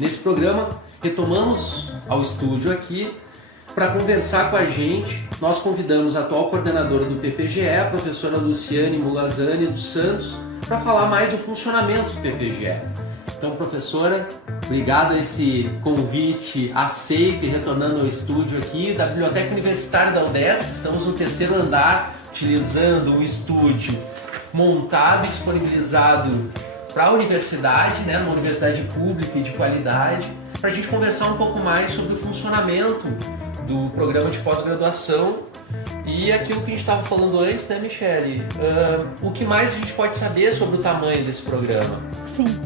Nesse programa, retomamos ao estúdio aqui para conversar com a gente. Nós convidamos a atual coordenadora do PPGE, a professora Luciane Mulazani dos Santos, para falar mais do funcionamento do PPGE. Então, professora, obrigado a esse convite aceito e retornando ao estúdio aqui da Biblioteca Universitária da UDESC. Estamos no terceiro andar, utilizando um estúdio montado e disponibilizado para a universidade, né, uma universidade pública e de qualidade, para a gente conversar um pouco mais sobre o funcionamento do programa de pós-graduação e aquilo que a gente estava falando antes, né, Michele? O que mais a gente pode saber sobre o tamanho desse programa? Sim,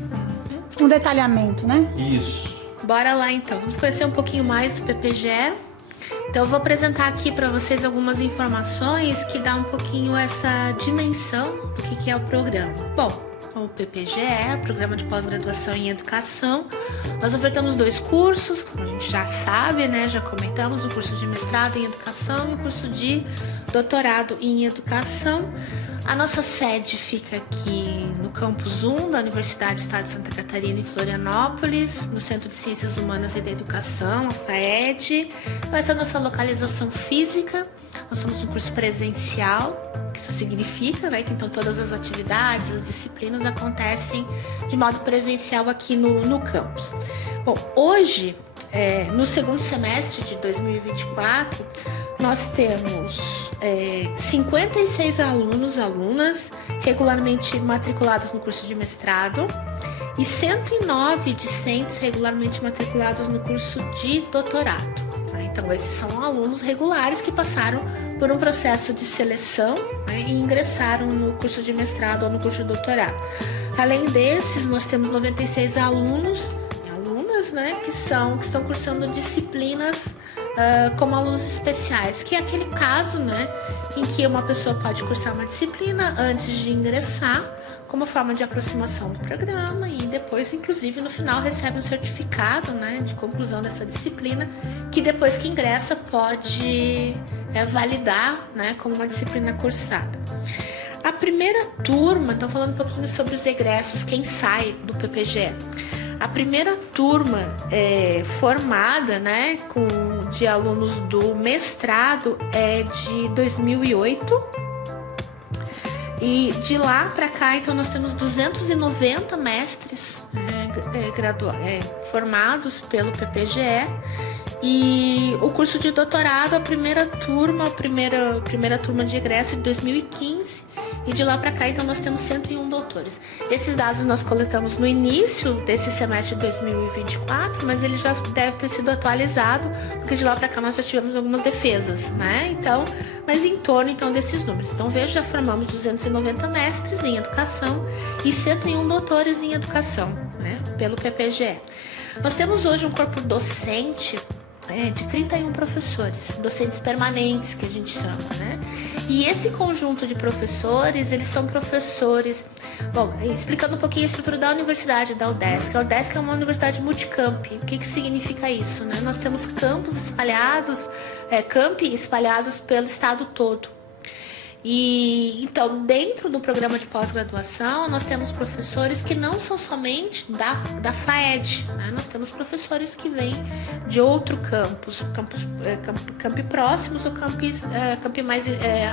um detalhamento, né? Isso. Bora lá então, vamos conhecer um pouquinho mais do PPGE. Então eu vou apresentar aqui para vocês algumas informações que dá um pouquinho essa dimensão do que é o programa. Bom, o PPGE, Programa de Pós-Graduação em Educação. Nós ofertamos 2 cursos, como a gente já sabe, né? Já comentamos, o curso de mestrado em Educação e o curso de doutorado em Educação. A nossa sede fica aqui no Campus 1 da Universidade do Estado de Santa Catarina, em Florianópolis, no Centro de Ciências Humanas e da Educação, a FAED. Então, essa é a nossa localização física. Nós somos um curso presencial, que isso significa, né, que então todas as atividades, as disciplinas acontecem de modo presencial aqui no campus. Bom, hoje, no segundo semestre de 2024, nós temos 56 alunas regularmente matriculados no curso de mestrado e 109 discentes regularmente matriculados no curso de doutorado. Então, esses são alunos regulares que passaram por um processo de seleção, né, e ingressaram no curso de mestrado ou no curso de doutorado. Além desses, nós temos 96 alunos e alunas, né, que estão cursando disciplinas como alunos especiais, que é aquele caso, né, em que uma pessoa pode cursar uma disciplina antes de ingressar, como forma de aproximação do programa, e depois, inclusive, no final recebe um certificado, né, de conclusão dessa disciplina, que depois que ingressa pode validar, né, como uma disciplina cursada. A primeira turma, então falando um pouquinho sobre os egressos, quem sai do PPGE. A primeira turma formada, né, de alunos do mestrado é de 2008. E de lá para cá, então, nós temos 290 mestres formados pelo PPGE. E o curso de doutorado, a primeira turma de egresso de 2015. E de lá para cá, então, nós temos 101 doutores. Esses dados nós coletamos no início desse semestre de 2024, mas ele já deve ter sido atualizado, porque de lá para cá nós já tivemos algumas defesas, né? Então, mas em torno, então, desses números. Então, veja, já formamos 290 mestres em educação e 101 doutores em educação, né? Pelo PPGE. Nós temos hoje um corpo docente de 31 professores, docentes permanentes, que a gente chama, né? E esse conjunto de professores, eles são professores... Bom, explicando um pouquinho a estrutura da universidade, da UDESC. A UDESC é uma universidade multicamp. O que significa isso, né? Nós temos campi espalhados pelo estado todo. E então, dentro do programa de pós-graduação, nós temos professores que não são somente da FAED, né? Nós temos professores que vêm de outro campus próximos ou campi mais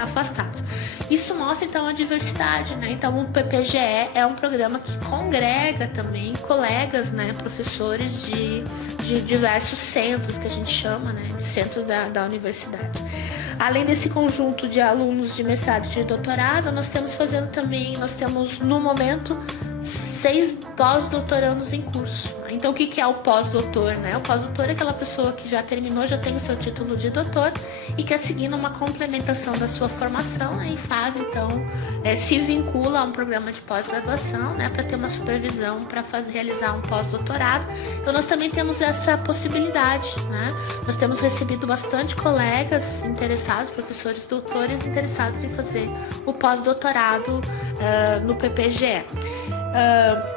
afastados. Isso mostra, então, a diversidade, né? Então, o PPGE é um programa que congrega também colegas, né, professores de diversos centros, que a gente chama, né, de centros da universidade. Além desse conjunto de alunos de mestrado e de doutorado, nós temos no momento 6 pós-doutorandos em curso. Então, o que é o pós-doutor, né? O pós-doutor é aquela pessoa que já terminou, já tem o seu título de doutor e quer seguir numa complementação da sua formação, né? E faz, então, se vincula a um programa de pós-graduação, né? Para ter uma supervisão, para realizar um pós-doutorado. Então, nós também temos essa possibilidade, né? Nós temos recebido bastante colegas interessados, professores doutores interessados em fazer o pós-doutorado no PPGE.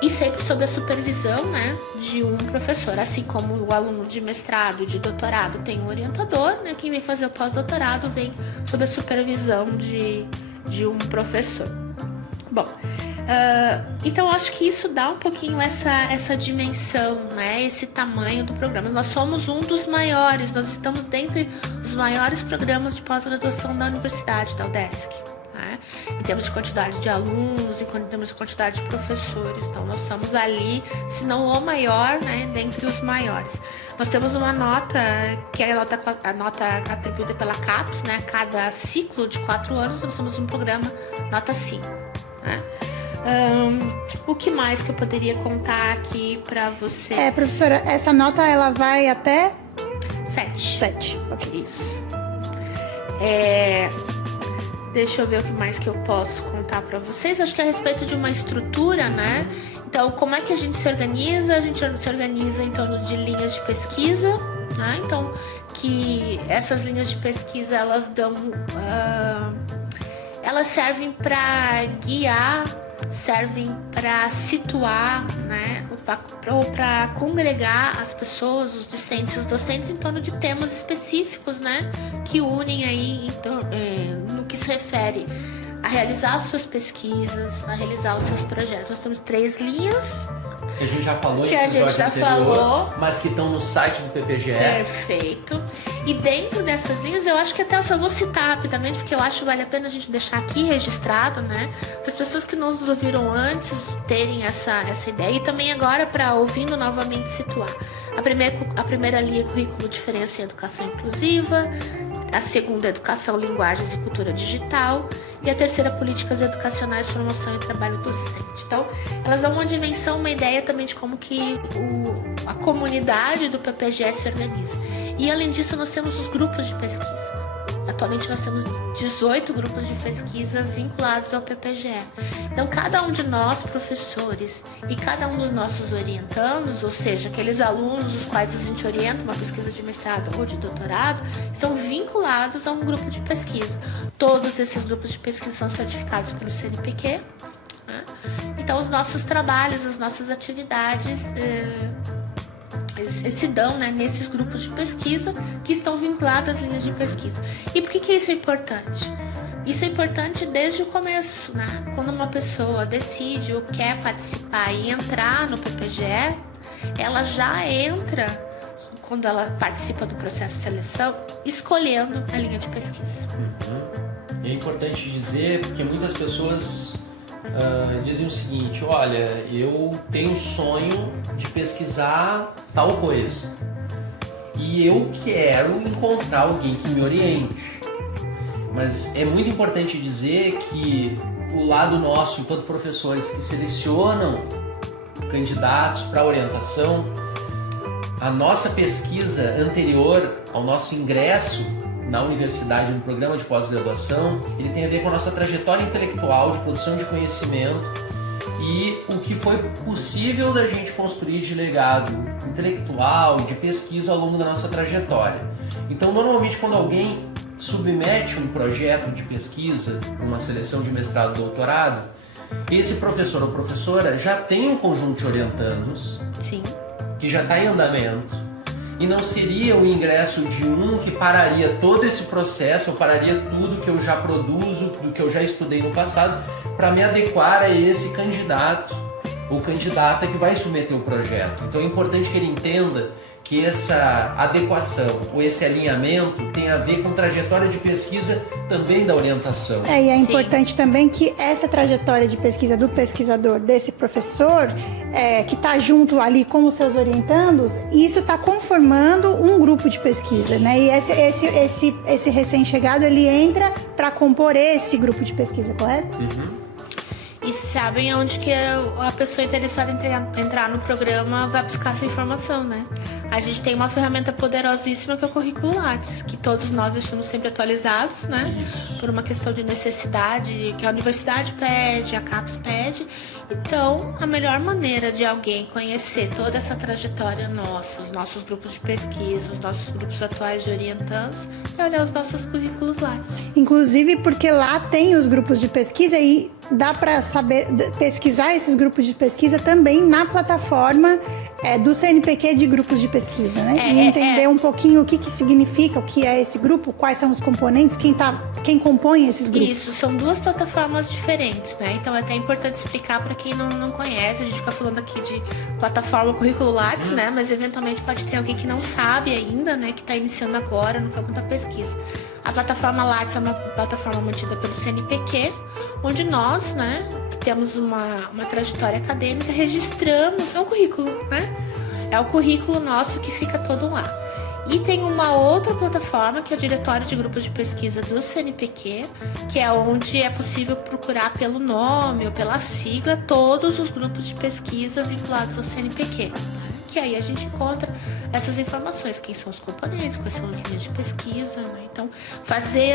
E sempre sob a supervisão, né, de um professor, assim como o aluno de mestrado e de doutorado tem um orientador, né, quem vem fazer o pós-doutorado vem sob a supervisão de um professor. Bom, então eu acho que isso dá um pouquinho essa dimensão, né? Esse tamanho do programa. Nós somos um dos maiores, nós estamos dentre os maiores programas de pós-graduação da universidade, da UDESC. Né? Em termos de quantidade de alunos, em termos de quantidade de professores. Então, nós somos ali, se não o maior, né, dentre os maiores. Nós temos uma nota, que é a nota atribuída pela CAPES, né? Cada ciclo de 4 anos, nós temos um programa nota 5. Né? O que mais que eu poderia contar aqui para vocês? Professora, essa nota ela vai até 7. Ok. Isso. Deixa eu ver o que mais que eu posso contar para vocês. Acho que é a respeito de uma estrutura, né? Então, como é que a gente se organiza? A gente se organiza em torno de linhas de pesquisa, né? Então, que essas linhas de pesquisa, elas dão... elas servem para guiar, servem para situar, né? Ou para congregar as pessoas, os discentes, os docentes em torno de temas específicos, né? Que unem aí no que se refere a realizar as suas pesquisas, a realizar os seus projetos. Nós temos 3 linhas. Que a gente já falou, que a gente já falou, mas que estão no site do PPGE. Perfeito. E dentro dessas linhas, eu acho que até eu só vou citar rapidamente, porque eu acho que vale a pena a gente deixar aqui registrado, né? Para as pessoas que nos ouviram antes terem essa ideia e também agora para ouvindo novamente situar. A primeira linha é currículo, diferença e educação inclusiva. A segunda, educação, linguagens e cultura digital. E a terceira, políticas educacionais, formação e trabalho docente. Então, elas dão uma dimensão, uma ideia também de como que a comunidade do PPGE se organiza. E, além disso, nós temos os grupos de pesquisa. Atualmente, nós temos 18 grupos de pesquisa vinculados ao PPGE. Então, cada um de nós, professores, e cada um dos nossos orientandos, ou seja, aqueles alunos os quais a gente orienta uma pesquisa de mestrado ou de doutorado, são vinculados a um grupo de pesquisa. Todos esses grupos de pesquisa são certificados pelo CNPq. Né? Então, os nossos trabalhos, as nossas atividades... se dão, né, nesses grupos de pesquisa que estão vinculados às linhas de pesquisa. E por que isso é importante? Isso é importante desde o começo, né? Quando uma pessoa decide ou quer participar e entrar no PPGE, ela já entra, quando ela participa do processo de seleção, escolhendo a linha de pesquisa. É importante dizer, porque muitas pessoas dizem o seguinte: olha, eu tenho sonho de pesquisar tal coisa e eu quero encontrar alguém que me oriente. Mas é muito importante dizer que o lado nosso, enquanto professores que selecionam candidatos para orientação, a nossa pesquisa anterior ao nosso ingresso na universidade, no programa de pós-graduação, ele tem a ver com a nossa trajetória intelectual de produção de conhecimento e o que foi possível da gente construir de legado intelectual e de pesquisa ao longo da nossa trajetória. Então, normalmente, quando alguém submete um projeto de pesquisa para uma seleção de mestrado ou doutorado, esse professor ou professora já tem um conjunto de orientandos. Sim. Que já está em andamento. E não seria o ingresso de um que pararia todo esse processo, ou pararia tudo que eu já produzo, do que eu já estudei no passado, para me adequar a esse candidato ou candidata que vai submeter o projeto. Então é importante que ele entenda que essa adequação ou esse alinhamento tem a ver com trajetória de pesquisa também da orientação. E é importante também que essa trajetória de pesquisa do pesquisador, desse professor, que está junto ali com os seus orientandos, isso está conformando um grupo de pesquisa, né? E esse recém-chegado, ele entra para compor esse grupo de pesquisa, correto? Uhum. E sabem onde que a pessoa interessada em entrar no programa vai buscar essa informação, né? A gente tem uma ferramenta poderosíssima que é o Currículo Lattes, que todos nós estamos sempre atualizados, né? Isso. Por uma questão de necessidade que a universidade pede, a CAPES pede. Então, a melhor maneira de alguém conhecer toda essa trajetória nossa, os nossos grupos de pesquisa, os nossos grupos atuais de orientandos, é olhar os nossos Currículos Lattes. Inclusive porque lá tem os grupos de pesquisa e dá para saber pesquisar esses grupos de pesquisa também na plataforma do CNPq de grupos de pesquisa, né? E entender um pouquinho o que significa, o que é esse grupo, quais são os componentes, quem compõe esses grupos. Isso, são 2 plataformas diferentes, né? Então é até importante explicar para quem não conhece. A gente fica falando aqui de plataforma Currículo Lattes, né? Mas eventualmente pode ter alguém que não sabe ainda, né? Que está iniciando agora no campo da pesquisa. A plataforma Lattes é uma plataforma mantida pelo CNPq, onde nós, né, que temos uma trajetória acadêmica, registramos, é um currículo, né? É o currículo nosso que fica todo lá. E tem uma outra plataforma, que é o Diretório de Grupos de Pesquisa do CNPq, que é onde é possível procurar pelo nome ou pela sigla todos os grupos de pesquisa vinculados ao CNPq. Que aí a gente encontra essas informações, quem são os componentes, quais são as linhas de pesquisa, né? Então, fazer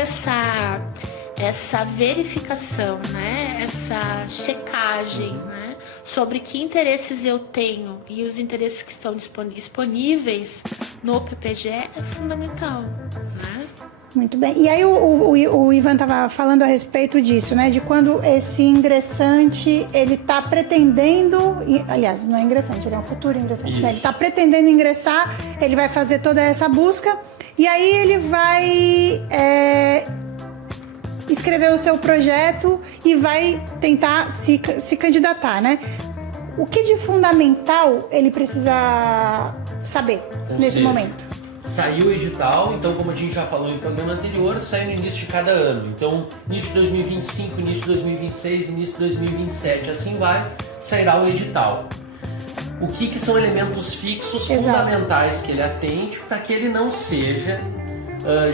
essa verificação, né? Essa checagem, né? Sobre que interesses eu tenho e os interesses que estão disponíveis no PPGE é fundamental, né? Muito bem. E aí o Ivan estava falando a respeito disso, né? De quando esse ingressante, ele está pretendendo... Aliás, não é ingressante, ele é um futuro ingressante, né? Ele está pretendendo ingressar, ele vai fazer toda essa busca e aí ele vai escrever o seu projeto e vai tentar se candidatar, né? O que de fundamental ele precisa saber nesse momento? Saiu o edital, então como a gente já falou em programa anterior, sai no início de cada ano. Então, início de 2025, início de 2026, início de 2027, assim vai, sairá o edital. O que são elementos fixos fundamentais que ele atende para que ele não seja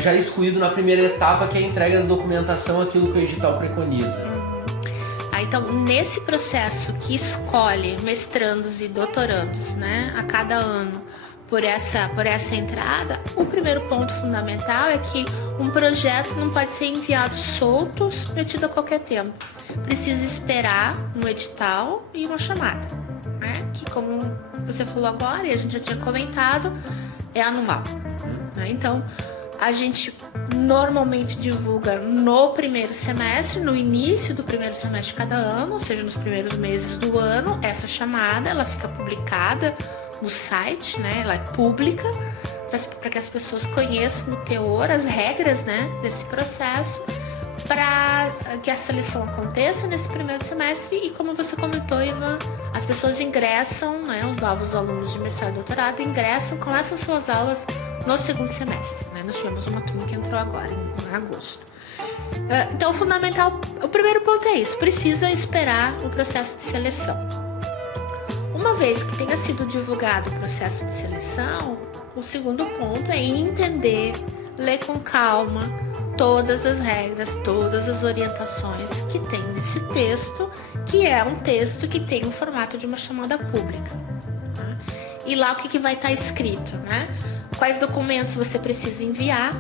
já excluído na primeira etapa, que é a entrega da documentação, aquilo que o edital preconiza. Então, nesse processo que escolhe mestrandos e doutorandos, né, a cada ano, por essa entrada, o primeiro ponto fundamental é que um projeto não pode ser enviado solto, submetido a qualquer tempo. Precisa esperar um edital e uma chamada, né? Que, como você falou agora e a gente já tinha comentado, é anual, né? Então, a gente normalmente divulga no primeiro semestre, no início do primeiro semestre de cada ano, ou seja, nos primeiros meses do ano, essa chamada, ela fica publicada no site, né? Ela é pública para que as pessoas conheçam o teor, as regras, né, desse processo, para que a seleção aconteça nesse primeiro semestre. E como você comentou, Ivan, as pessoas ingressam, né, os novos alunos de mestrado e doutorado ingressam, começam suas aulas no segundo semestre, né? Nós tivemos uma turma que entrou agora em agosto. Então, fundamental, o primeiro ponto é isso, precisa esperar o processo de seleção. Uma vez que tenha sido divulgado o processo de seleção, o segundo ponto é entender, ler com calma todas as regras, todas as orientações que tem nesse texto, que é um texto que tem o formato de uma chamada pública, né? E lá o que vai estar escrito, né? Quais documentos você precisa enviar,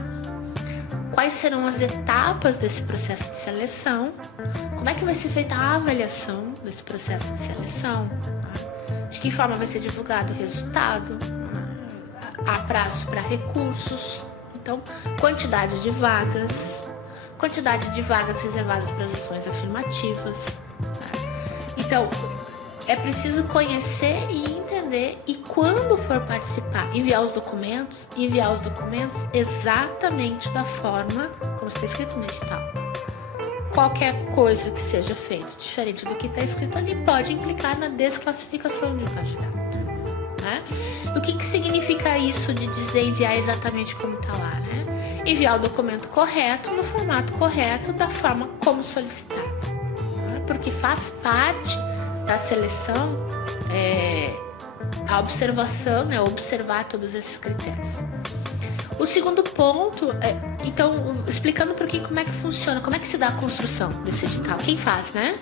quais serão as etapas desse processo de seleção, como é que vai ser feita a avaliação desse processo de seleção, de que forma vai ser divulgado o resultado, há prazo para recursos, então quantidade de vagas reservadas para as ações afirmativas. Então, é preciso conhecer e entender, e quando for participar, enviar os documentos exatamente da forma como está escrito no edital. Qualquer coisa que seja feita diferente do que está escrito ali pode implicar na desclassificação de um candidato, né? O que significa isso de dizer enviar exatamente como está lá, né? Enviar o documento correto, no formato correto, da forma como solicitado, né? Porque faz parte da seleção a observação, né? Observar todos esses critérios. O segundo ponto, então, explicando um pouquinho como é que funciona, como é que se dá a construção desse edital, quem faz, né?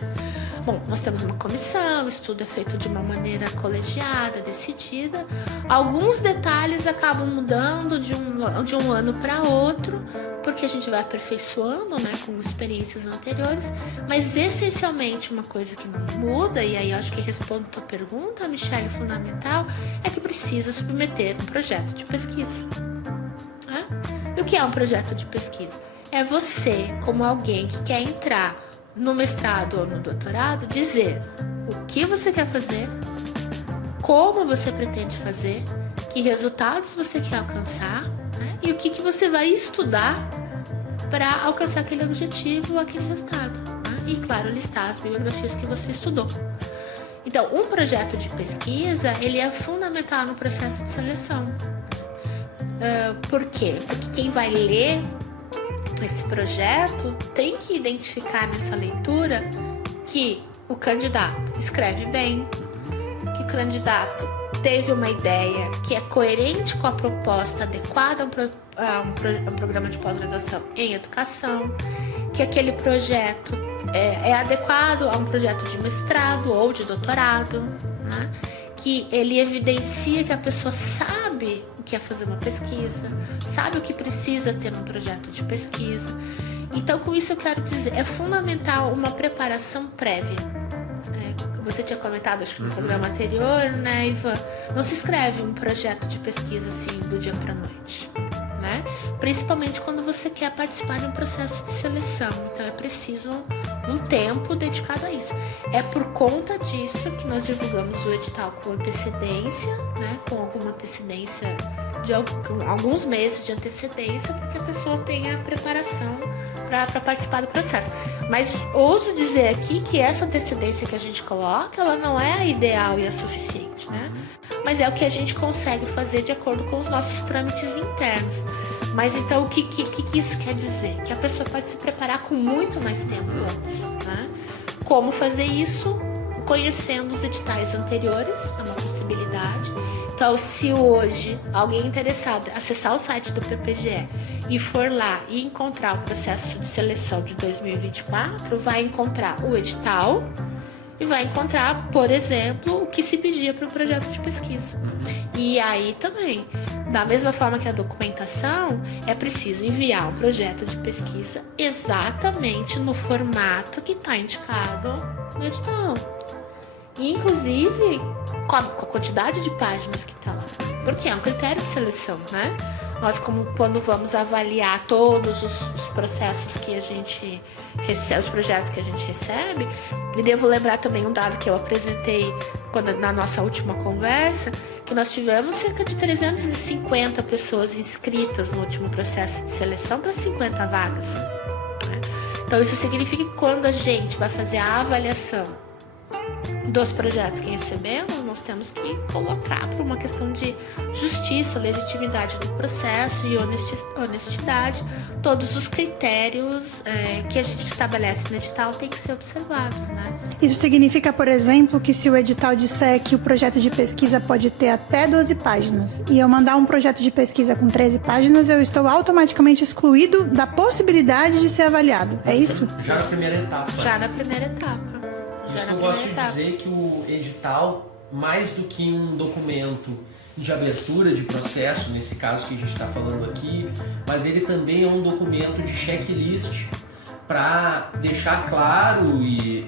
Bom, nós temos uma comissão, o estudo é feito de uma maneira colegiada, decidida. Alguns detalhes acabam mudando de um ano para outro, porque a gente vai aperfeiçoando, né, com experiências anteriores, mas essencialmente uma coisa que não muda, e aí eu acho que respondo a tua pergunta, Michele, fundamental, é que precisa submeter um projeto de pesquisa. E o que é um projeto de pesquisa? É você, como alguém que quer entrar no mestrado ou no doutorado, dizer o que você quer fazer, como você pretende fazer, que resultados você quer alcançar, né? E o que você vai estudar para alcançar aquele objetivo ou aquele resultado, né? E, claro, listar as bibliografias que você estudou. Então, um projeto de pesquisa, ele é fundamental no processo de seleção. Por quê? Porque quem vai ler esse projeto tem que identificar nessa leitura que o candidato escreve bem, que o candidato teve uma ideia que é coerente com a proposta adequada a um programa de pós-graduação em educação, que aquele projeto é adequado a um projeto de mestrado ou de doutorado, né? Que ele evidencia que a pessoa sabe o que é fazer uma pesquisa, sabe o que precisa ter um projeto de pesquisa. Então, com isso eu quero dizer, é fundamental uma preparação prévia. Você tinha comentado, acho que no programa anterior, né, Ivan? Não se escreve um projeto de pesquisa assim do dia para a noite, né? Principalmente quando você quer participar de um processo de seleção. Então é preciso um tempo dedicado a isso. É por conta disso que nós divulgamos o edital com antecedência, né? Com alguma antecedência de alguns meses de antecedência, para que a pessoa tenha preparação para participar do processo. Mas ouso dizer aqui que essa antecedência que a gente coloca, ela não é a ideal e a suficiente, né? Mas é o que a gente consegue fazer de acordo com os nossos trâmites internos. Mas então o que isso quer dizer? Que a pessoa pode se preparar com muito mais tempo antes, né? Como fazer isso? Conhecendo os editais anteriores, é uma possibilidade. Então, se hoje alguém interessado acessar o site do PPGE e for lá e encontrar o processo de seleção de 2024, vai encontrar o edital e vai encontrar, por exemplo, o que se pedia para o projeto de pesquisa. E aí também, da mesma forma que a documentação, é preciso enviar um projeto de pesquisa exatamente no formato que está indicado no edital. Inclusive com a quantidade de páginas que está lá, porque é um critério de seleção, né? Nós, quando vamos avaliar todos os processos que a gente recebe, os projetos que a gente recebe, e devo lembrar também um dado que eu apresentei na nossa última conversa, que nós tivemos cerca de 350 pessoas inscritas no último processo de seleção para 50 vagas, né? Então isso significa que quando a gente vai fazer a avaliação dos projetos que recebemos, nós temos que colocar, por uma questão de justiça, legitimidade do processo e honestidade, todos os critérios que a gente estabelece no edital têm que ser observados, né? Isso significa, por exemplo, que se o edital disser que o projeto de pesquisa pode ter até 12 páginas e eu mandar um projeto de pesquisa com 13 páginas, eu estou automaticamente excluído da possibilidade de ser avaliado. É isso? Já na primeira etapa. Já na primeira etapa. Isso que eu gosto de dizer que o edital, mais do que um documento de abertura de processo, nesse caso que a gente está falando aqui, mas ele também é um documento de checklist para deixar claro e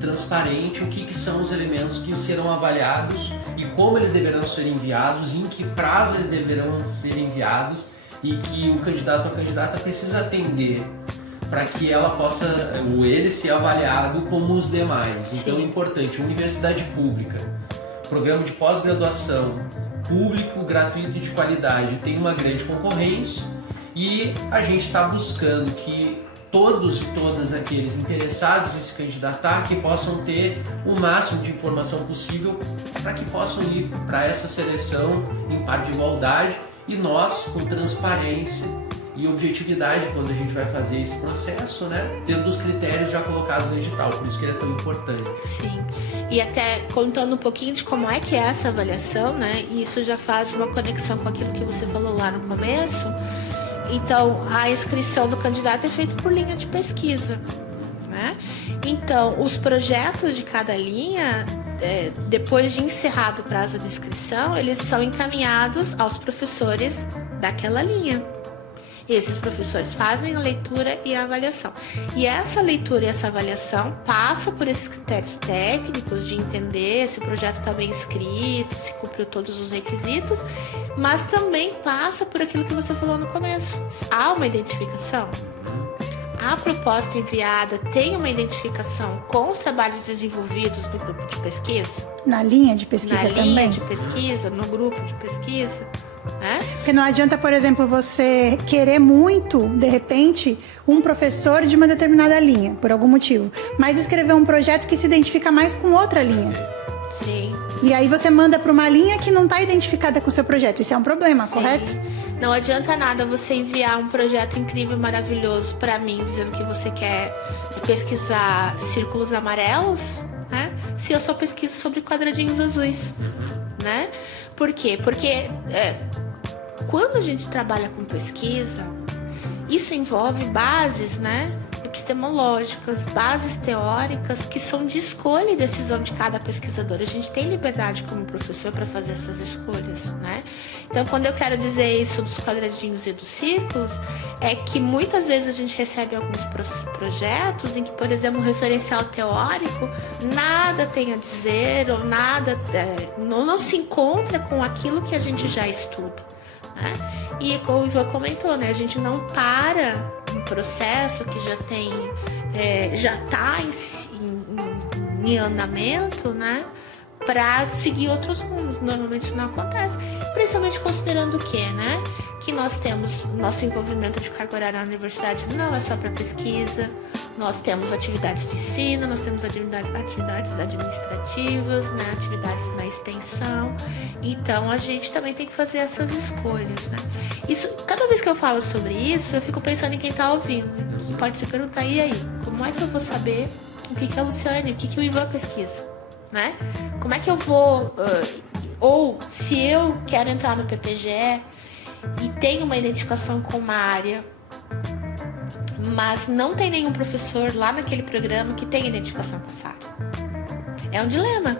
transparente o que são os elementos que serão avaliados e como eles deverão ser enviados, em que prazo eles deverão ser enviados e que o candidato ou a candidata precisa atender para que ela possa, ou ele, ser avaliado como os demais. Sim. Então é importante, universidade pública, programa de pós-graduação, público, gratuito e de qualidade, tem uma grande concorrência e a gente está buscando que todos e todas aqueles interessados em se candidatar que possam ter o máximo de informação possível para que possam ir para essa seleção em par de igualdade e nós, com transparência e objetividade quando a gente vai fazer esse processo, né? Tendo os critérios já colocados no edital, por isso que ele é tão importante. Sim, e até contando um pouquinho de como é que é essa avaliação, né? E isso já faz uma conexão com aquilo que você falou lá no começo. Então, a inscrição do candidato é feita por linha de pesquisa, né? Então, os projetos de cada linha, depois de encerrado o prazo de inscrição, eles são encaminhados aos professores daquela linha. Esses professores fazem a leitura e a avaliação. E essa leitura e essa avaliação passa por esses critérios técnicos de entender se o projeto está bem escrito, se cumpriu todos os requisitos, mas também passa por aquilo que você falou no começo. Há uma identificação. a proposta enviada tem uma identificação com os trabalhos desenvolvidos no grupo de pesquisa? Na linha de pesquisa também? Na linha de pesquisa, no grupo de pesquisa, né? Porque não adianta, por exemplo, você querer muito, de repente, um professor de uma determinada linha, por algum motivo, mas escrever um projeto que se identifica mais com outra linha. Sim. E aí você manda para uma linha que não está identificada com o seu projeto. Isso é um problema, Sim. correto? Não adianta nada você enviar um projeto incrível, maravilhoso para mim, dizendo que você quer pesquisar círculos amarelos, né? Se eu só pesquiso sobre quadradinhos azuis, né? Por quê? Porque quando a gente trabalha com pesquisa, isso envolve bases, né? Epistemológicas, bases teóricas que são de escolha e decisão de cada pesquisador. A gente tem liberdade como professor para fazer essas escolhas, né? Então, quando eu quero dizer isso dos quadradinhos e dos círculos, é que muitas vezes a gente recebe alguns projetos em que, por exemplo, um referencial teórico nada tem a dizer ou nada não se encontra com aquilo que a gente já estuda, né? E como o Ivan comentou, né? A gente não para um processo que já tem, já está em andamento, né? Para seguir outros rumos. Normalmente isso não acontece, principalmente considerando o quê, né? Que nós temos nosso envolvimento de carga horária na universidade não é só para pesquisa, nós temos atividades de ensino, nós temos atividades administrativas, né? Atividades na extensão. Então a gente também tem que fazer essas escolhas, né? Isso, cada vez que eu falo sobre isso, eu fico pensando em quem está ouvindo, que pode se perguntar, e aí, como é que eu vou saber o que a Luciane, o que o Ivan pesquisa, né? Como é que eu vou, ou se eu quero entrar no PPGE e tenho uma identificação com uma área, mas não tem nenhum professor lá naquele programa que tenha identificação com essa área. É um dilema.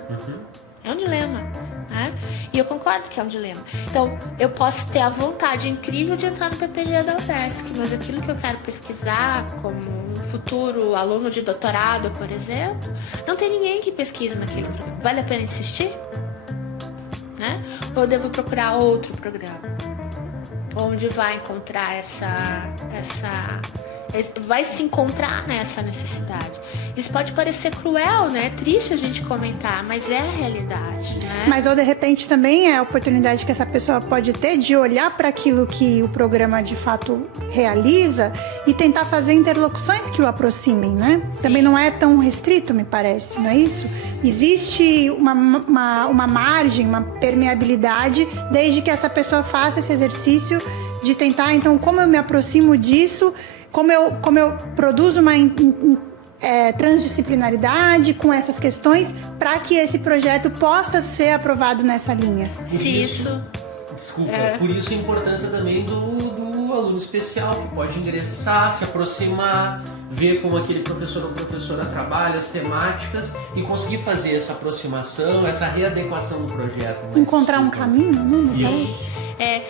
É um dilema, né? E eu concordo que é um dilema. Então, eu posso ter a vontade incrível de entrar no PPGE da UDESC, mas aquilo que eu quero pesquisar, como um futuro aluno de doutorado, por exemplo, não tem ninguém que pesquise naquele programa. Vale a pena insistir? Né? Ou eu devo procurar outro programa? Onde vai encontrar vai se encontrar nessa necessidade. Isso pode parecer cruel, né? É triste a gente comentar, mas é a realidade, né? Mas ou de repente também é a oportunidade que essa pessoa pode ter de olhar para aquilo que o programa de fato realiza e tentar fazer interlocuções que o aproximem, né? Sim. Também não é tão restrito, me parece, não é isso? Existe uma margem, uma permeabilidade, desde que essa pessoa faça esse exercício de tentar, então, como eu me aproximo disso, como eu produzo uma transdisciplinaridade com essas questões para que esse projeto possa ser aprovado nessa linha. Por isso a importância também do aluno especial, que pode ingressar, se aproximar, ver como aquele professor ou professora trabalha as temáticas e conseguir fazer essa aproximação, essa readequação do projeto. Encontrar um caminho, né?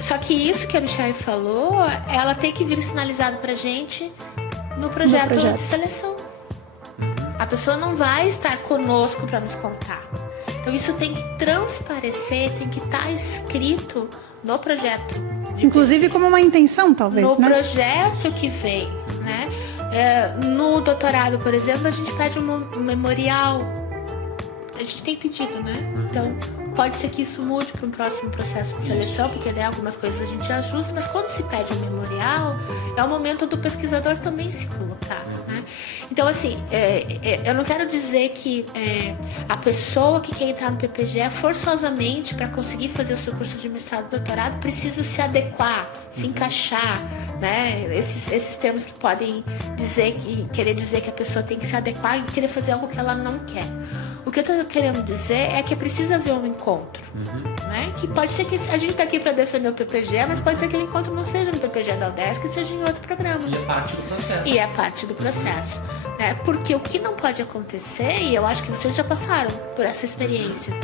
Só que isso que a Michelle falou, ela tem que vir sinalizado pra gente no projeto de seleção. A pessoa não vai estar conosco para nos contar. Então isso tem que transparecer, tem que estar escrito no projeto. Inclusive como uma intenção, talvez, no né? projeto que vem, né? No doutorado, por exemplo, a gente pede um memorial. A gente tem pedido, né? Então, pode ser que isso mude para um próximo processo de seleção, porque algumas coisas a gente ajusta, mas quando se pede um memorial, é o momento do pesquisador também se colocar, né? Então, assim, eu não quero dizer que a pessoa que quer entrar no PPGE forçosamente para conseguir fazer o seu curso de mestrado e doutorado precisa se adequar, se encaixar, né? Esses termos que podem querer dizer que a pessoa tem que se adequar e querer fazer algo que ela não quer. O que eu estou querendo dizer é que precisa haver um encontro, né? Que pode ser que a gente está aqui para defender o PPGE, mas pode ser que o encontro não seja no PPGE da UDESC, seja em outro programa. E é parte do processo. E é parte do processo, né? Porque o que não pode acontecer, e eu acho que vocês já passaram por essa experiência,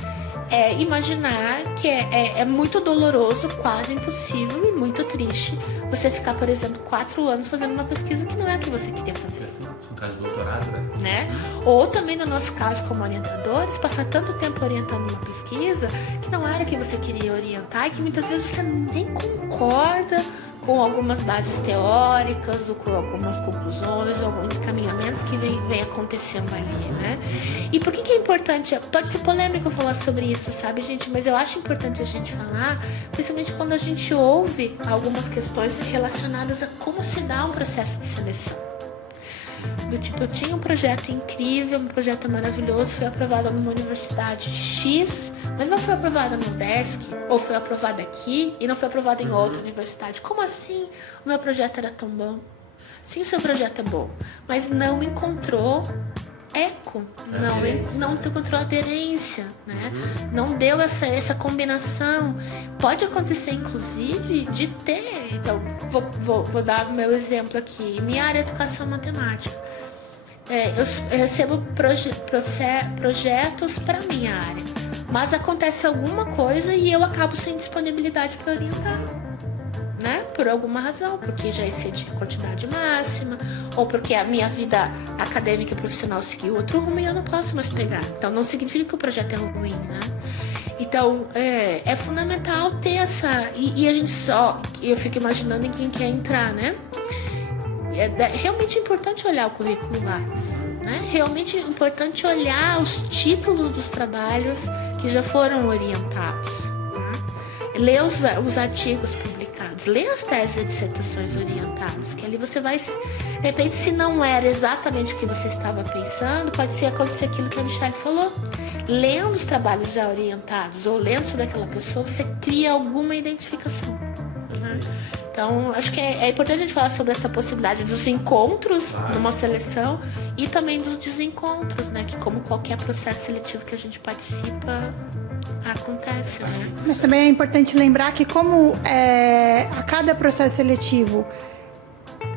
é imaginar que é muito doloroso, quase impossível e muito triste você ficar, por exemplo, 4 anos fazendo uma pesquisa que não é a que você queria fazer. No caso do doutorado, né? Ou também no nosso caso como orientadores, passar tanto tempo orientando uma pesquisa que não era a que você queria orientar e que muitas vezes você nem concorda com algumas bases teóricas, ou com algumas conclusões, ou alguns encaminhamentos que vem acontecendo ali, né? E por que é importante? Pode ser polêmico falar sobre isso, sabe, gente? Mas eu acho importante a gente falar, principalmente quando a gente ouve algumas questões relacionadas a como se dá um processo de seleção. Do tipo, eu tinha um projeto incrível, um projeto maravilhoso, foi aprovado numa universidade X, mas não foi aprovado no UDESC, ou foi aprovado aqui e não foi aprovado em outra universidade. Como assim o meu projeto era tão bom? Sim, o seu projeto é bom, mas não encontrou eco, não encontrou aderência, né? Não deu essa combinação. Pode acontecer, inclusive, de ter. Então, vou dar o meu exemplo aqui. Minha área é educação matemática. Eu recebo projetos para minha área, mas acontece alguma coisa e eu acabo sem disponibilidade para orientar, né? Por alguma razão, porque já excedi a quantidade máxima, ou porque a minha vida acadêmica e profissional seguiu outro rumo e eu não posso mais pegar. Então não significa que o projeto é ruim, né? Então é fundamental ter essa. E a gente eu fico imaginando em quem quer entrar, né? É realmente importante olhar o currículo Lattes, né? Realmente importante olhar os títulos dos trabalhos que já foram orientados, né? Ler os artigos publicados, ler as teses e dissertações orientadas, porque ali você vai, de repente, se não era exatamente o que você estava pensando, pode ser acontecer aquilo que a Michelle falou. Lendo os trabalhos já orientados ou lendo sobre aquela pessoa, você cria alguma identificação, né? Então, acho que é importante a gente falar sobre essa possibilidade dos encontros numa seleção e também dos desencontros, né? Que como qualquer processo seletivo que a gente participa, acontece, né? Mas também é importante lembrar que como a cada processo seletivo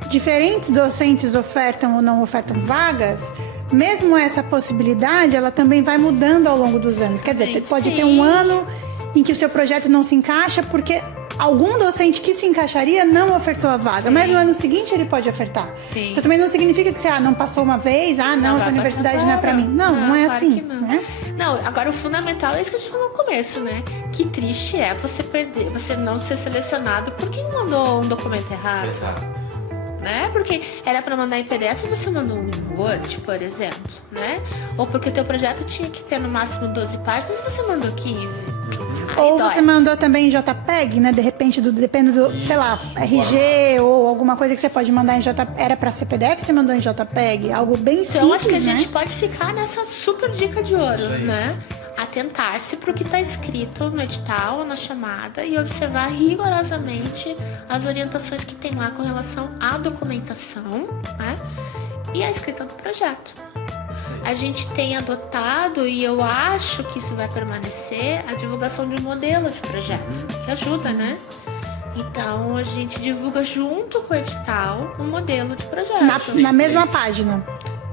diferentes docentes ofertam ou não ofertam vagas, mesmo essa possibilidade, ela também vai mudando ao longo dos anos. Quer dizer, pode ter um ano em que o seu projeto não se encaixa porque algum docente que se encaixaria não ofertou a vaga, mas no ano seguinte ele pode ofertar. Sim. Então também não significa que você não passou uma vez, não, essa universidade não é pra mim. Não é claro assim. Não. Né? Não, agora o fundamental é isso que a gente falou no começo, né? Que triste é você perder, você não ser selecionado por quem mandou um documento errado. Exato. Né? Porque era para mandar em PDF e você mandou em Word, por exemplo, né? Ou porque o teu projeto tinha que ter no máximo 12 páginas e você mandou 15. Ou você mandou também em JPEG, né? De repente, depende do, sei lá, RG ou alguma coisa que você pode mandar em JPEG. Era para ser PDF, você mandou em JPEG. Algo bem simples, então, acho que a né? gente pode ficar nessa super dica de ouro, né? Atentar-se para o que está escrito no edital, na chamada e observar rigorosamente as orientações que tem lá com relação à documentação, né? E à escrita do projeto. A gente tem adotado, e eu acho que isso vai permanecer, a divulgação de um modelo de projeto, que ajuda, né? Então, a gente divulga junto com o edital um modelo de projeto. Na mesma página.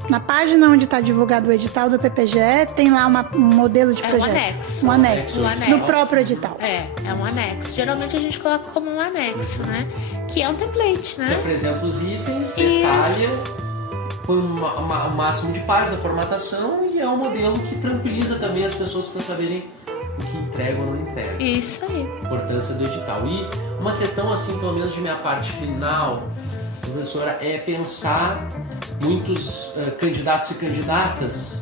Na página onde está divulgado o edital do PPGE, tem lá um modelo de projeto. Um anexo. Um anexo. No próprio edital. É um anexo. Geralmente a gente coloca como um anexo, né? Que é um template, né? Que apresenta os itens, detalha, põe o máximo de páginas da formatação e é um modelo que tranquiliza também as pessoas para saberem o que entrega ou não entrega. Isso aí. A importância do edital. E uma questão, assim, pelo menos de minha parte final, professora, é pensar muitos candidatos e candidatas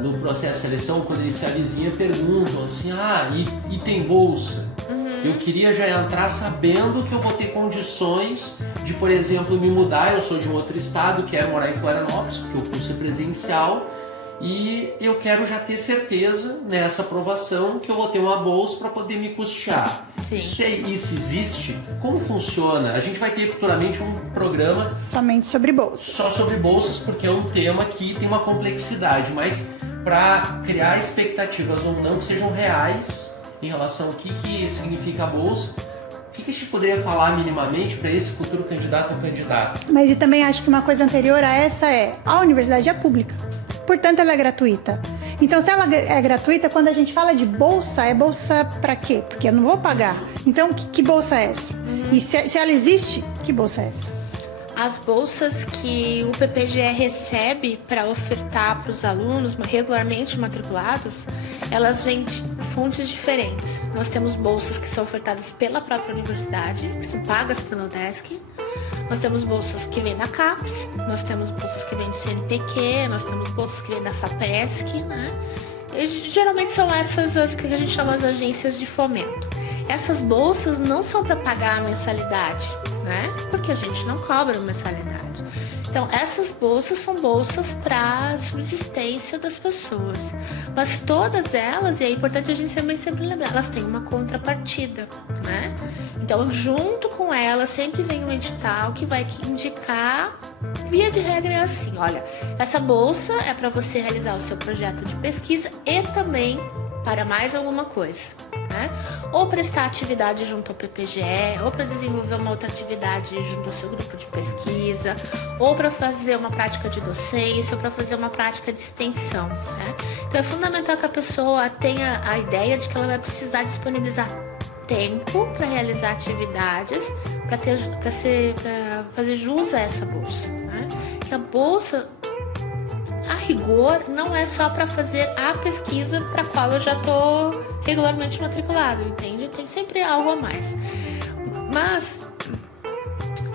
no processo de seleção, quando eles se avizinham, perguntam assim, e tem bolsa? Eu queria já entrar sabendo que eu vou ter condições de, por exemplo, me mudar. Eu sou de um outro estado, quero morar em Florianópolis, porque o curso é presencial, e eu quero já ter certeza nessa aprovação que eu vou ter uma bolsa para poder me custear. Isso existe? Como funciona? A gente vai ter futuramente um programa somente sobre bolsas. Só sobre bolsas, porque é um tema que tem uma complexidade, mas para criar expectativas ou não que sejam reais em relação ao que significa a bolsa, o que a gente poderia falar minimamente para esse futuro candidato ou candidata? Mas e também acho que uma coisa anterior a essa a universidade é pública. Portanto, ela é gratuita. Então, se ela é gratuita, quando a gente fala de bolsa, é bolsa para quê? Porque eu não vou pagar. Então, que bolsa é essa? E se ela existe, que bolsa é essa? As bolsas que o PPGE recebe para ofertar para os alunos regularmente matriculados, elas vêm fontes diferentes. Nós temos bolsas que são ofertadas pela própria universidade, que são pagas pela UDESC. Nós temos bolsas que vêm da CAPES, nós temos bolsas que vêm do CNPq, nós temos bolsas que vêm da FAPESC, né? E, geralmente são essas as que a gente chama as agências de fomento. Essas bolsas não são para pagar a mensalidade, né? Porque a gente não cobra mensalidade. Então, essas bolsas são bolsas para subsistência das pessoas. Mas todas elas, e é importante a gente sempre lembrar, elas têm uma contrapartida, né? Então, junto com elas, sempre vem um edital que vai indicar, via de regra é assim, olha, essa bolsa é para você realizar o seu projeto de pesquisa e também para mais alguma coisa, né? Ou prestar atividade junto ao PPGE, ou para desenvolver uma outra atividade junto ao seu grupo de pesquisa, ou para fazer uma prática de docência, ou para fazer uma prática de extensão, né? Então é fundamental que a pessoa tenha a ideia de que ela vai precisar disponibilizar tempo para realizar atividades, para fazer jus a essa bolsa, né? Que a bolsa, a rigor, não é só para fazer a pesquisa para a qual eu já estou regularmente matriculado, entende? Tem sempre algo a mais. Mas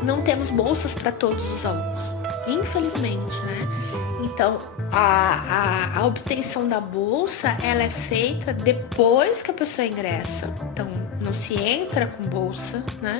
não temos bolsas para todos os alunos, infelizmente, né? Então, a obtenção da bolsa, ela é feita depois que a pessoa ingressa. Então, não se entra com bolsa, né?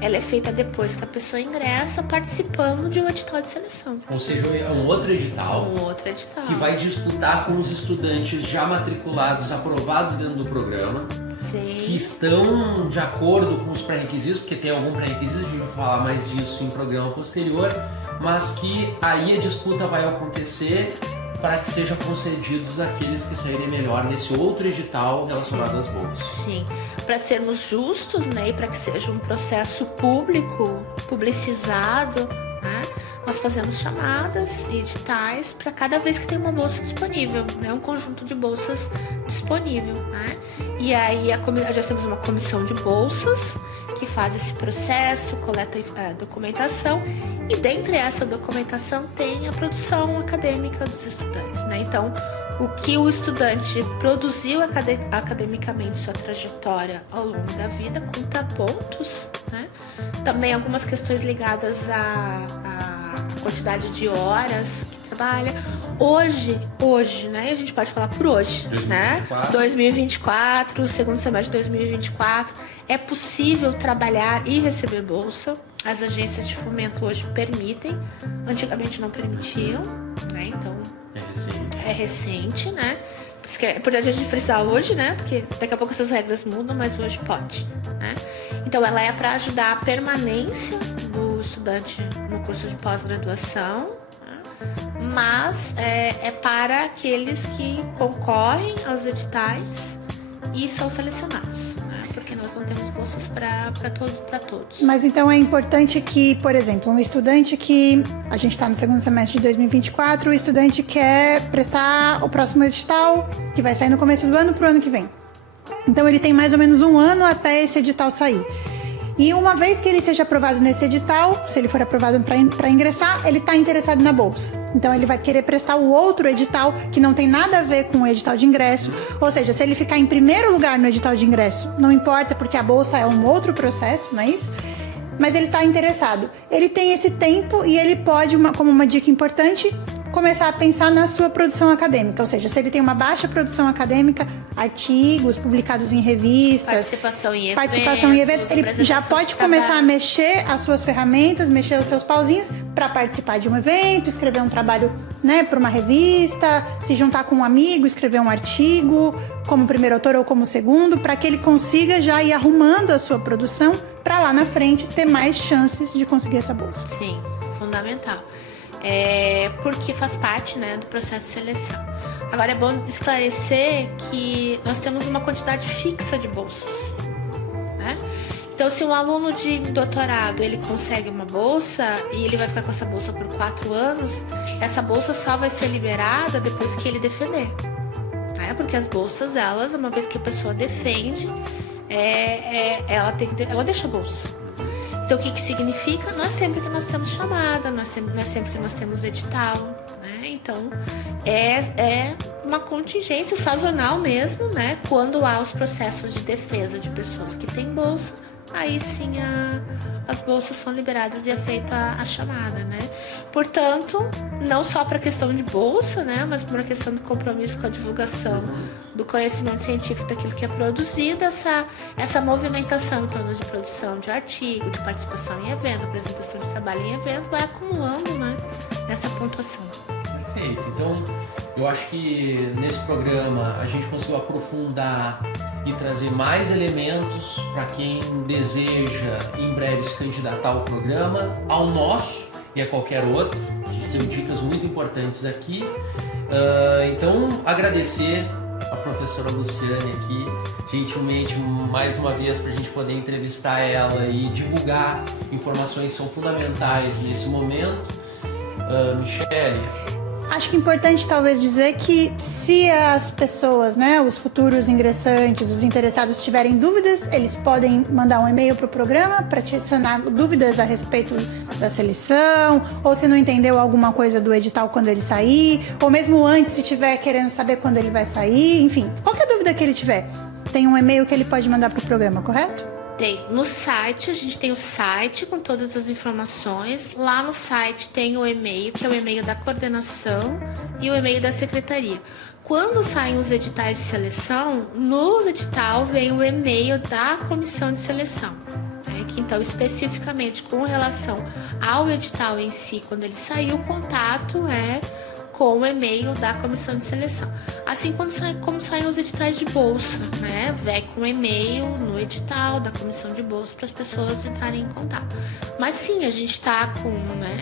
Ela é feita depois que a pessoa ingressa, participando de um edital de seleção. Ou seja, é um outro edital. Um outro edital. Que vai disputar com os estudantes já matriculados, aprovados dentro do programa. Sim. Que estão de acordo com os pré-requisitos, porque tem algum pré-requisito, a gente vai falar mais disso em programa posterior, mas que aí a disputa vai acontecer para que sejam concedidos aqueles que saírem melhor nesse outro edital relacionado às bolsas. Sim, para sermos justos, né, e para que seja um processo público, publicizado, né, nós fazemos chamadas e editais para cada vez que tem uma bolsa disponível, né, um conjunto de bolsas disponível, né, e aí já temos uma comissão de bolsas que faz esse processo, coleta documentação, e dentre essa documentação tem a produção acadêmica dos estudantes, né? Então, o que o estudante produziu academicamente, sua trajetória ao longo da vida, conta pontos, né? Também algumas questões ligadas à quantidade de horas que trabalha. Hoje, né? A gente pode falar por hoje, 2024. né? 2024, segundo semestre de 2024, é possível trabalhar e receber bolsa. As agências de fomento hoje permitem, antigamente não permitiam, né? Então é recente, né? Por isso que é importante a gente frisar hoje, né? Porque daqui a pouco essas regras mudam, mas hoje pode, né? Então ela é para ajudar a permanência do estudante no curso de pós-graduação, mas é para aqueles que concorrem aos editais e são selecionados, né? Porque nós não temos bolsas para todos. Mas então é importante que, por exemplo, um estudante que a gente está no segundo semestre de 2024, o estudante quer prestar o próximo edital, que vai sair no começo do ano para o ano que vem. Então ele tem mais ou menos um ano até esse edital sair. E uma vez que ele seja aprovado nesse edital, se ele for aprovado para ingressar, ele está interessado na bolsa. Então ele vai querer prestar o outro edital que não tem nada a ver com o edital de ingresso. Ou seja, se ele ficar em primeiro lugar no edital de ingresso, não importa, porque a bolsa é um outro processo, não é isso? Mas ele está interessado. Ele tem esse tempo e ele pode, como uma dica importante, começar a pensar na sua produção acadêmica. Ou seja, se ele tem uma baixa produção acadêmica, artigos publicados em revistas, participação em eventos, ele já pode começar a mexer as suas ferramentas, mexer os seus pauzinhos para participar de um evento, escrever um trabalho, né, para uma revista, se juntar com um amigo, escrever um artigo como primeiro autor ou como segundo, para que ele consiga já ir arrumando a sua produção para lá na frente ter mais chances de conseguir essa bolsa. Sim, fundamental. Porque faz parte, né, do processo de seleção. Agora é bom esclarecer que nós temos uma quantidade fixa de bolsas, né? Então, se um aluno de doutorado ele consegue uma bolsa e ele vai ficar com essa bolsa por 4 anos, essa bolsa só vai ser liberada depois que ele defender, né? Porque as bolsas, elas, uma vez que a pessoa defende, ela deixa a bolsa. Então, o que significa? Não é sempre que nós temos chamada, não é sempre que nós temos edital, né? Então, uma contingência sazonal mesmo, né? Quando há os processos de defesa de pessoas que têm bolsa, aí sim as bolsas são liberadas e é feita a chamada, né? Portanto, não só para a questão de bolsa, né? Mas para a questão do compromisso com a divulgação do conhecimento científico daquilo que é produzido, essa movimentação em torno de produção de artigo, de participação em evento, apresentação de trabalho em evento, vai acumulando, né? Essa pontuação. Perfeito. Então, eu acho que nesse programa a gente conseguiu aprofundar e trazer mais elementos para quem deseja em breve se candidatar ao programa, ao nosso e a qualquer outro. A gente deu dicas muito importantes aqui. Então, agradecer a professora Luciane aqui, gentilmente, mais uma vez, para a gente poder entrevistar ela e divulgar informações que são fundamentais nesse momento. Michele? Acho que é importante talvez dizer que se as pessoas, né, os futuros ingressantes, os interessados tiverem dúvidas, eles podem mandar um e-mail para o programa para te sanar dúvidas a respeito da seleção, ou se não entendeu alguma coisa do edital quando ele sair, ou mesmo antes, se tiver querendo saber quando ele vai sair, enfim, qualquer dúvida que ele tiver, tem um e-mail que ele pode mandar para o programa, correto? Tem. No site, a gente tem o site com todas as informações. Lá no site tem o e-mail, que é o e-mail da coordenação e o e-mail da secretaria. Quando saem os editais de seleção, no edital vem o e-mail da comissão de seleção. Que então, especificamente com relação ao edital em si, quando ele saiu, o contato é com o e-mail da comissão de seleção. Assim como saem os editais de bolsa, né? Vem com o e-mail no edital da comissão de bolsa para as pessoas entrarem em contato. Mas sim, a gente está com, né?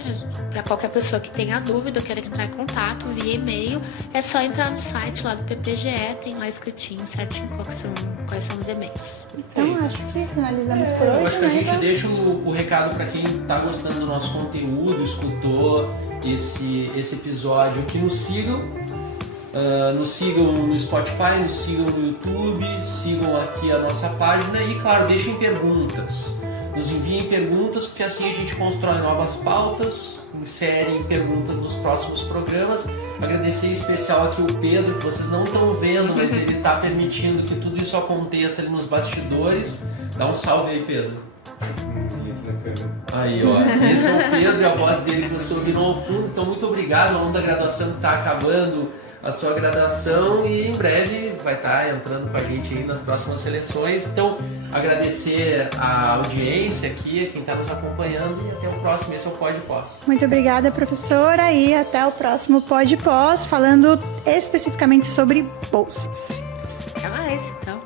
Para qualquer pessoa que tenha dúvida ou queira entrar em contato via e-mail, é só entrar no site lá do PPGE, tem lá escritinho certinho quais são os e-mails. Então acho que finalizamos por hoje. Eu acho que a gente deixa o recado para quem está gostando do nosso conteúdo, escutou esse episódio, que nos sigam no Spotify, nos sigam no YouTube, sigam aqui a nossa página e, claro, deixem perguntas. Nos enviem perguntas, porque assim a gente constrói novas pautas, inserem perguntas nos próximos programas. Agradecer em especial aqui o Pedro, que vocês não estão vendo, mas ele está permitindo que tudo isso aconteça ali nos bastidores. Dá um salve aí, Pedro. Aí, ó, esse é o Pedro e a voz dele que você ouviu ao fundo. Então, muito obrigado, aluno da graduação que está acabando a sua graduação e em breve vai estar entrando com a gente aí nas próximas seleções. Então, agradecer a audiência aqui, a quem está nos acompanhando e até o próximo. Esse é o Pod Pós. Muito obrigada, professora, e até o próximo Pod Pós, falando especificamente sobre bolsas. Até mais, então.